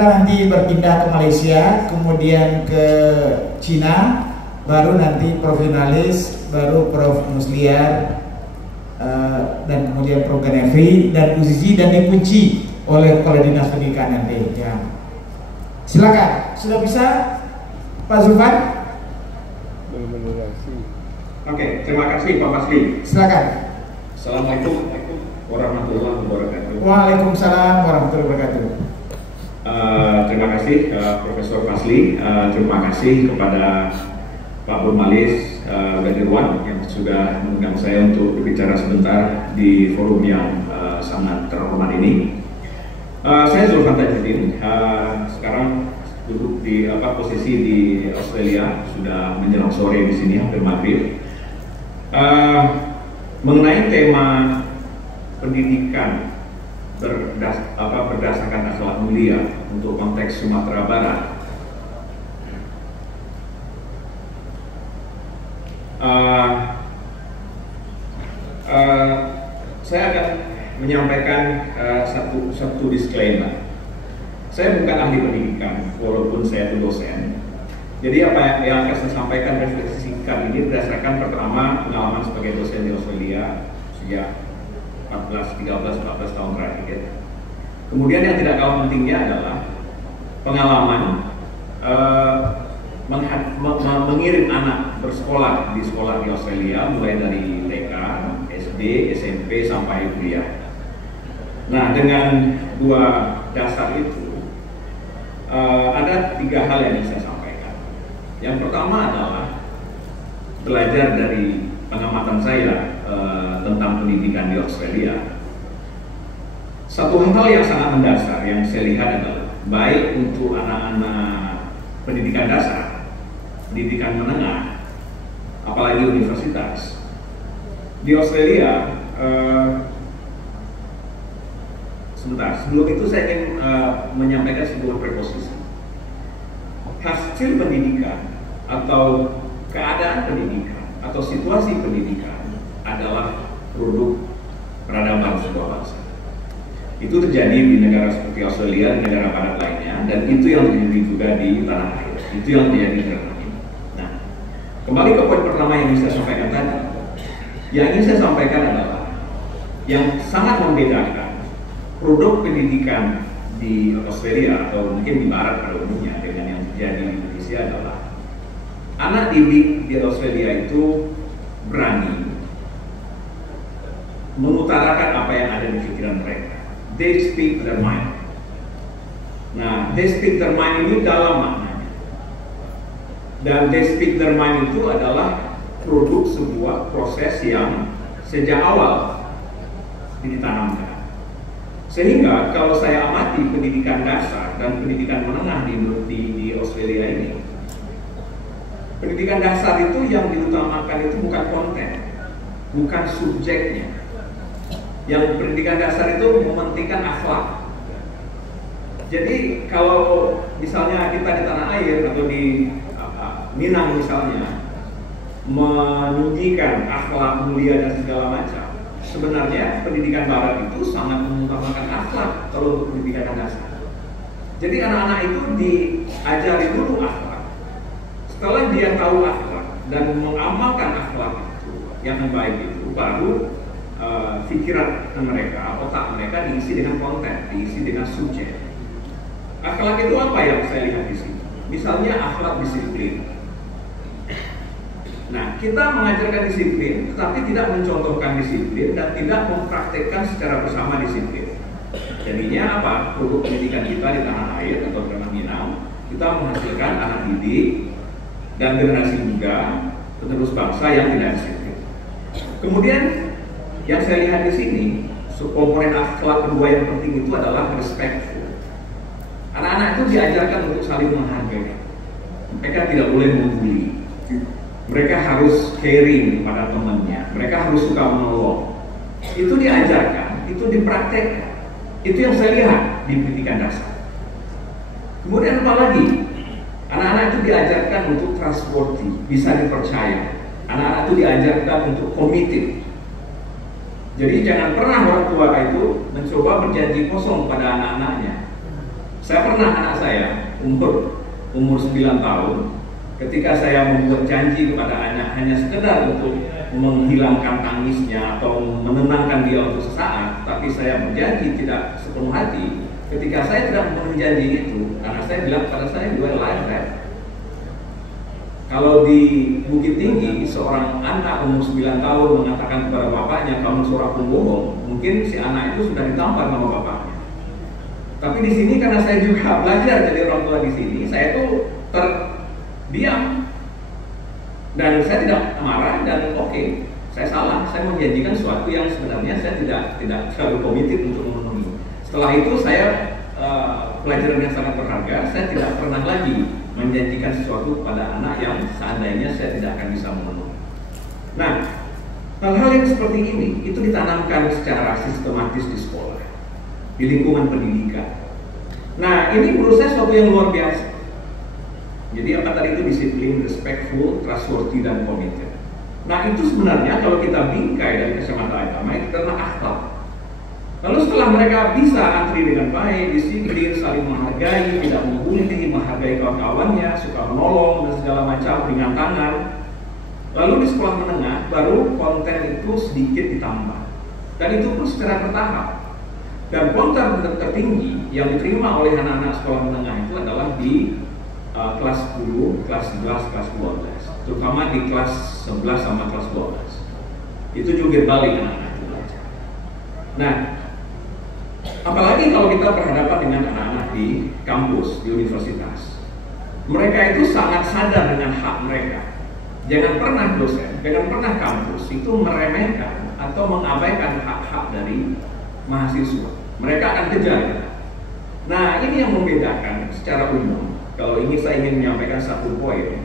kita nanti berpindah ke Malaysia, kemudian ke Cina, baru nanti Prof. Yunalis, baru Prof. Musliar, dan kemudian Prof. Ganefri dan Uzizi, dan dikunci oleh Kepala Dinas Pendidikan nanti. Ya. Silakan, sudah bisa Pak Zulfan? Oke, terima kasih Pak Fasli. Silakan. Assalamualaikum warahmatullahi wabarakatuh. Waalaikumsalam warahmatullahi wabarakatuh. Terima kasih Profesor Fasli. Terima kasih kepada Pak Burmalis Badirwan yang sudah mengundang saya untuk berbicara sebentar di forum yang sangat terhormat ini. Saya Zulfan Tajuddin. Sekarang duduk di posisi di Australia, sudah menjelang sore di sini hampir maghrib. Mengenai tema pendidikan berdasarkan akhlak mulia untuk konteks Sumatera Barat, saya akan menyampaikan satu disclaimer. Saya bukan ahli pendidikan, walaupun saya itu dosen. Jadi apa yang akan saya sampaikan refleksi singkat ini berdasarkan pertama pengalaman sebagai dosen di Australia sejak 13-14 tahun terakhir. Kemudian yang tidak kalah pentingnya adalah pengalaman mengirim anak bersekolah di sekolah di Australia, mulai dari TK, SD, SMP sampai kuliah. Nah, dengan dua dasar itu ada tiga hal yang bisa saya sampaikan. Yang pertama adalah belajar dari pengamatan saya tentang pendidikan di Australia. Satu hal yang sangat mendasar yang saya lihat adalah baik untuk anak-anak pendidikan dasar, pendidikan menengah, apalagi universitas. Di Australia, sebentar, sebelum itu saya ingin menyampaikan sebuah preposisi. Hasil pendidikan atau keadaan pendidikan atau situasi pendidikan adalah produk peradaban sebuah bangsa. Itu terjadi di negara seperti Australia, di negara barat lainnya, dan itu yang terjadi juga di tanah air. Itu yang terjadi di negara ini. Nah, kembali ke poin pertama yang ingin saya sampaikan tadi. Yang ingin saya sampaikan adalah yang sangat membedakan produk pendidikan di Australia atau mungkin di barat pada umumnya dengan yang terjadi di Indonesia adalah anak didik di Australia itu berani mengutarakan apa yang ada di pikiran mereka. They speak their mind. Nah, they speak their mind ini dalam maknanya. Dan they speak their mind itu adalah produk sebuah proses yang sejak awal ditanamkan. Sehingga kalau saya amati pendidikan dasar dan pendidikan menengah di Australia ini, pendidikan dasar itu yang diutamakan itu bukan konten, bukan subjeknya. Yang pendidikan dasar itu mementingkan akhlak. Jadi kalau misalnya kita di tanah air atau di Minang misalnya menunjukkan akhlak mulia dan segala macam, sebenarnya pendidikan barat itu sangat mengutamakan akhlak kalau untuk pendidikan dasar. Jadi anak-anak itu diajari dulu akhlak. Setelah dia tahu akhlak dan mengamalkan akhlak itu yang baik itu, baru pikiran mereka, otak mereka diisi dengan konten, diisi dengan subjek. Akhlak itu apa yang saya lihat di sini? Misalnya akhlak disiplin. Nah, kita mengajarkan disiplin, tetapi tidak mencontohkan disiplin dan tidak mempraktekkan secara bersama disiplin. Jadinya apa? Produk pendidikan kita di tanah air atau tanah Minang, kita menghasilkan anak didik dan generasi muda penerus bangsa yang tidak disiplin. Kemudian yang saya lihat di sini, komponen akhlak kedua yang penting itu adalah respectful. Anak-anak itu diajarkan untuk saling menghargai. Mereka tidak boleh membuli. Mereka harus caring kepada temannya. Mereka harus suka menolong. Itu diajarkan, itu dipraktekkan. Itu yang saya lihat di pendidikan dasar. Kemudian apa lagi? Anak-anak itu diajarkan untuk trustworthy, bisa dipercaya. Anak-anak itu diajarkan untuk committed. Jadi jangan pernah orang tua itu mencoba berjanji kosong pada anak-anaknya. Saya pernah anak saya umur 9 tahun, ketika saya membuat janji kepada anak hanya sekedar untuk menghilangkan tangisnya atau menenangkan dia untuk sesaat, tapi saya berjanji tidak sepenuh hati. Ketika saya tidak memenuhi janji itu, anak saya bilang kepada saya, "You are lying, Dad." Kalau di Bukit Tinggi, seorang anak umur 9 tahun mengatakan kepada bapaknya, "Kamu seorang pembohong," mungkin si anak itu sudah ditampar sama bapaknya. Tapi di sini karena saya juga belajar jadi orang tua di sini, saya tuh terdiam dan saya tidak marah dan oke, saya salah, saya menjanjikan sesuatu yang sebenarnya saya tidak terlalu komited untuk memenuhi. Setelah itu saya pelajaran yang sangat berharga, saya tidak pernah lagi menjanjikan sesuatu kepada anak yang seandainya saya tidak akan bisa memenuhi. Nah, hal-hal yang seperti ini itu ditanamkan secara sistematis di sekolah, di lingkungan pendidikan. Nah, ini menurut saya sesuatu yang luar biasa. Jadi apa tadi itu disiplin, respectful, trustworthy, dan committed. Nah, itu sebenarnya kalau kita bingkai dari kacamata agama itu adalah akhlak. Lalu setelah mereka bisa antri dengan baik, disiplin, saling menghargai, tidak membuli, menghargai kawan-kawannya, suka menolong dan segala macam, ringan tangan. Lalu di sekolah menengah baru konten itu sedikit ditambah, dan itu pun secara bertahap. Dan konten tertinggi yang diterima oleh anak-anak sekolah menengah itu adalah di kelas 10, kelas 11, kelas 12, terutama di kelas 11 sama kelas 12. Itu jungkir balik anak-anak itu belajar. Nah, apalagi kalau kita berhadapan dengan anak-anak di kampus, di universitas, mereka itu sangat sadar dengan hak mereka. Jangan pernah dosen, jangan pernah kampus itu meremehkan atau mengabaikan hak-hak dari mahasiswa. Mereka akan kejar. Nah, ini yang membedakan secara umum. Kalau saya ingin menyampaikan satu poin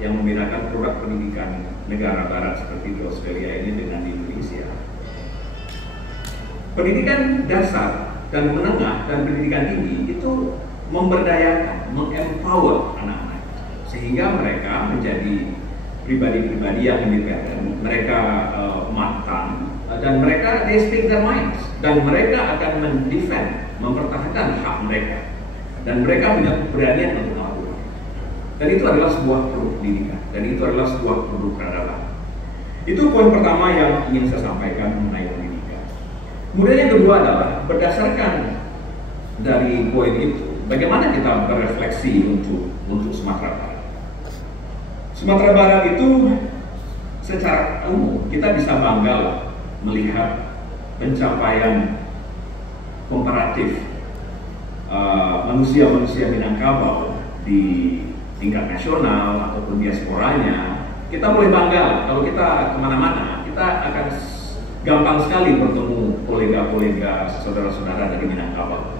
yang membedakan produk pendidikan negara barat seperti di Australia ini dengan di Indonesia. Pendidikan dasar dan menengah dan pendidikan tinggi itu memberdayakan, mengempower anak-anak sehingga mereka menjadi pribadi-pribadi yang independen, mereka matang, dan mereka they speak their minds, dan mereka akan mendefend, mempertahankan hak mereka, dan mereka punya keberanian untuk melakukan. Dan itu adalah sebuah produk pendidikan, dan itu adalah sebuah produk peradaban. Itu poin pertama yang ingin saya sampaikan mengenai pendidikan. Kemudian yang kedua adalah berdasarkan dari poin itu, bagaimana kita berefleksi untuk Sumatera Barat. Sumatera Barat itu secara umum kita bisa bangga melihat pencapaian komparatif manusia-manusia Minangkabau di tingkat nasional ataupun diasporanya. Kita boleh bangga kalau kita kemana-mana, kita akan gampang sekali bertemu kolega-kolega, saudara-saudara dari Minangkabau.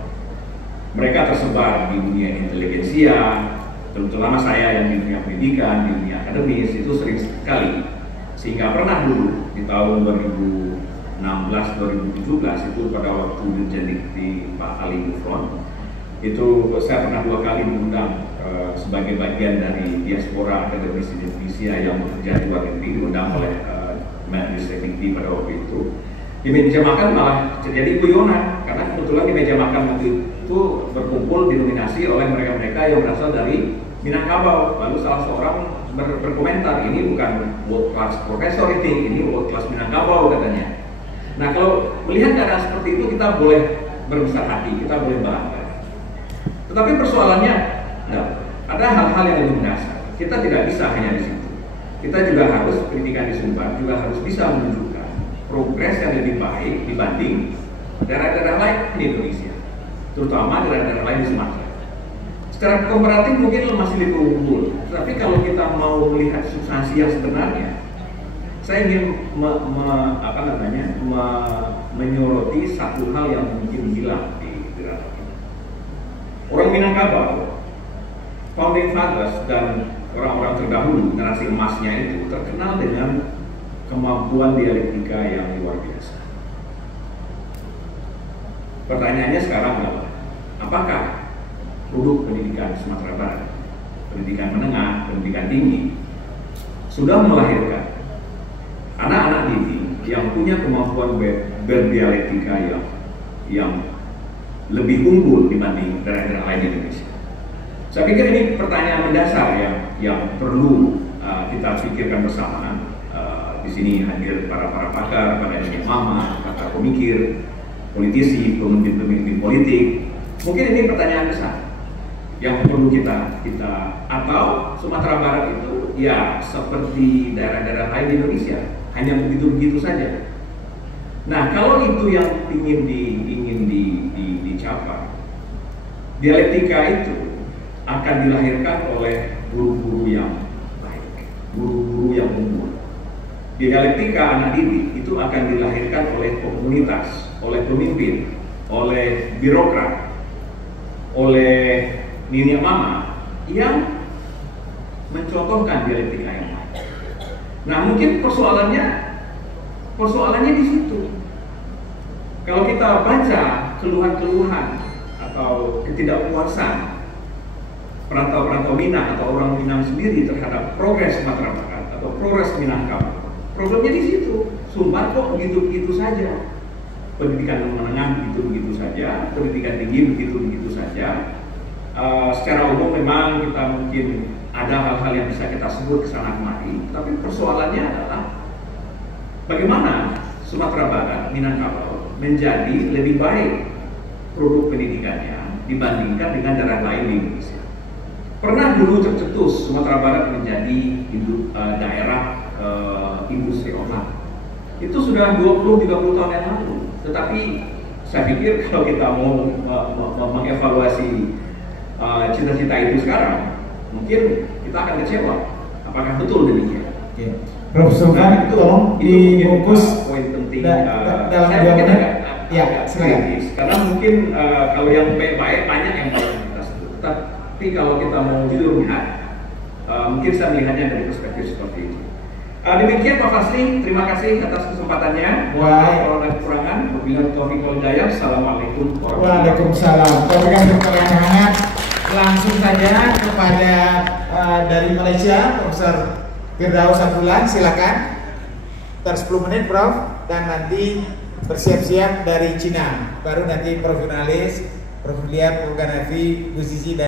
Mereka tersebar di dunia inteligensia, terutama saya yang di dunia pendidikan, di dunia akademis, itu sering sekali. Sehingga pernah dulu di tahun 2016-2017 itu pada waktu Dirjen Dikti Pak Ali Gufron, itu saya pernah 2 kali diundang sebagai bagian dari diaspora akademis Indonesia yang bekerja di luar negeri, diundang oleh Majelis Dikti pada waktu itu. Di meja makan malah terjadi guyonan karena kebetulan di meja makan waktu itu berkumpul didominasi oleh mereka-mereka yang berasal dari Minangkabau. Lalu salah seorang berkomentar, ini bukan world class profesor ini world class Minangkabau katanya. Nah, kalau melihat keadaan seperti itu kita boleh berbesar hati, kita boleh bangga. Tetapi persoalannya ada hal-hal yang lebih mendasar. Kita tidak bisa hanya di situ. Kita juga harus, pendidikan di Sumbar juga harus bisa menunjukkan progres yang lebih baik dibanding daerah-daerah lain di Indonesia, terutama daerah-daerah lain di Sumatera. Secara komparatif mungkin masih lebih unggul, tapi kalau kita mau melihat substansi yang sebenarnya, saya ingin menyoroti satu hal yang mungkin hilang di daerah kita. Orang Minangkabau, founding fathers dan orang-orang terdahulu, generasi emasnya itu terkenal dengan kemampuan dialektika yang luar biasa. Pertanyaannya sekarang adalah, apakah produk pendidikan Sumatera Barat, pendidikan menengah, pendidikan tinggi, sudah melahirkan anak-anak didik yang punya kemampuan berdialektika yang lebih unggul dibanding daerah-daerah lain di Indonesia? Saya pikir ini pertanyaan mendasar yang perlu kita pikirkan bersama. Di sini hadir para pakar, para ulama, para pemikir, politisi, pemimpin politik. Mungkin ini pertanyaan besar yang perlu kita atau Sumatera Barat itu ya seperti daerah-daerah lain di Indonesia, hanya begitu-begitu saja. Nah, kalau itu yang ingin dicapai, dialektika itu akan dilahirkan oleh guru-guru yang baik, guru-guru yang unggul. Dialektika anak didik itu akan dilahirkan oleh komunitas, oleh pemimpin, oleh birokrat, oleh nini mama yang mencontohkan dialektika yang baik. Nah, mungkin persoalannya di situ. Kalau kita baca keluhan-keluhan atau ketidakpuasan perantau-perantau Minang atau orang Minang sendiri terhadap progres Sumatera Barat atau progres Minangkabau, problemnya di situ. Sumbar kok begitu-begitu saja. Pendidikan menengah begitu-begitu saja, pendidikan tinggi begitu-begitu saja. Secara umum memang kita mungkin ada hal-hal yang bisa kita sebut kesana kemari, tapi persoalannya adalah bagaimana Sumatera Barat, Minangkabau menjadi lebih baik produk pendidikannya dibandingkan dengan daerah lain di Indonesia. Pernah dulu tercetus Sumatera Barat menjadi daerah industri olah. Itu sudah 20-30 tahun yang lalu. Tetapi saya pikir kalau kita mau mengevaluasi cita-cita itu sekarang, mungkin kita akan kecewa. Apakah betul demikian? Oke. Profesor Sultan, tolong dibungkus poin penting. dalam saya 2 mungkin menit. agak kritis, karena mungkin kalau yang baik-baik banyak yang kita sebut. Tapi kalau kita mau jujur lihat, mungkin saya melihatnya dari perspektif seperti itu. Demikian Pak Fasli, terima kasih atas kesempatannya. Mohon kalau ada kekurangan. Wabillahi taufiq wal hidayah. Assalamualaikum warahmatullahi wabarakatuh. Waalaikumsalam. Terima kasih pertanyaan hangat. Langsung saja kepada dari Malaysia, Profesor Firdaus Abdullah, silakan. Ntar 10 menit, Prof. Dan nanti bersiap-siap dari Cina. Baru nanti Prof. Jurnalis, Prof. Liat, Prof. Ganafi, Bu Zizi, dan